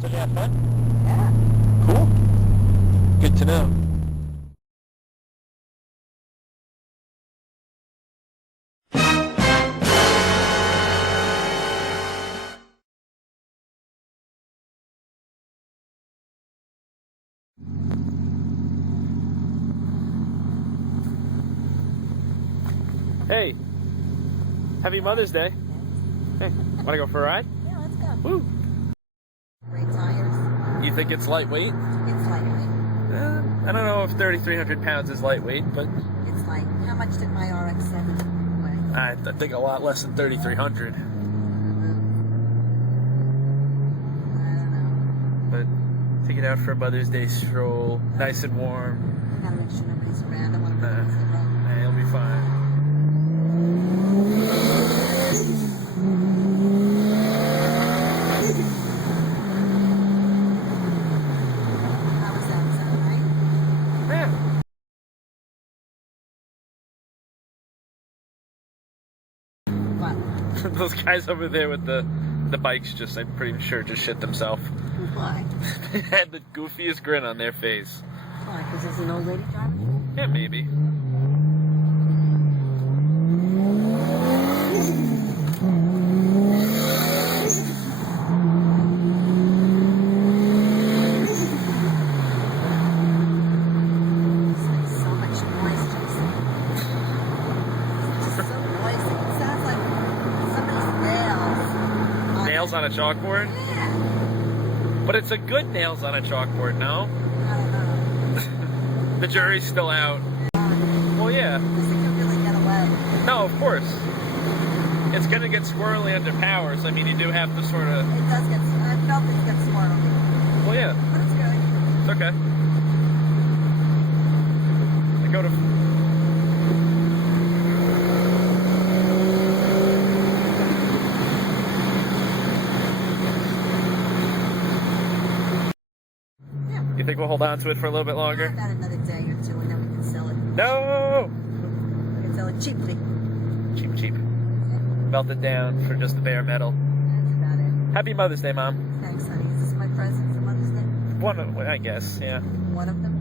So they have fun? Yeah. Cool. Good to know. Hey, happy Mother's Day. Hey, wanna go for a ride? Yeah, let's go. Woo! Great tires. You think it's lightweight? It's lightweight. I don't know if 3,300 pounds is lightweight, but It's light. How much did my RX-7 weigh? I think a lot less than 3,300. I don't know. But take it out for a Mother's Day stroll, nice and warm. I gotta make sure nobody's around. I want to run into the road. Hey, it'll be fine. How was that? Is that all right? Yeah. What? Those guys over there with the bikes just, I'm pretty sure, just shit themselves. Why? They had the goofiest grin on their face. Why? Because there's an old lady driving? Yeah, maybe. It's like so much noise, Jason. It's just so noisy. It sounds like somebody's nails. Nails on a chalkboard? Yeah. But it's a good nails on a chalkboard, no? I don't know. The jury's still out. Well, yeah. Because they can really get away. No, of course. It's gonna get squirrely under powers. I mean, you do have to sort of... It does get, I felt it gets swirly. Well, yeah. But it's good. It's okay. I go to... Yeah. You think we'll hold on to it for a little bit longer? About another day or two and then we can sell it. No! We can sell it cheaply. Cheap, cheap. Melt it down for just the bare metal. That's about it. Happy Mother's Day, Mom. Thanks, honey. Is this my present for Mother's Day? One of, I guess, yeah. One of them?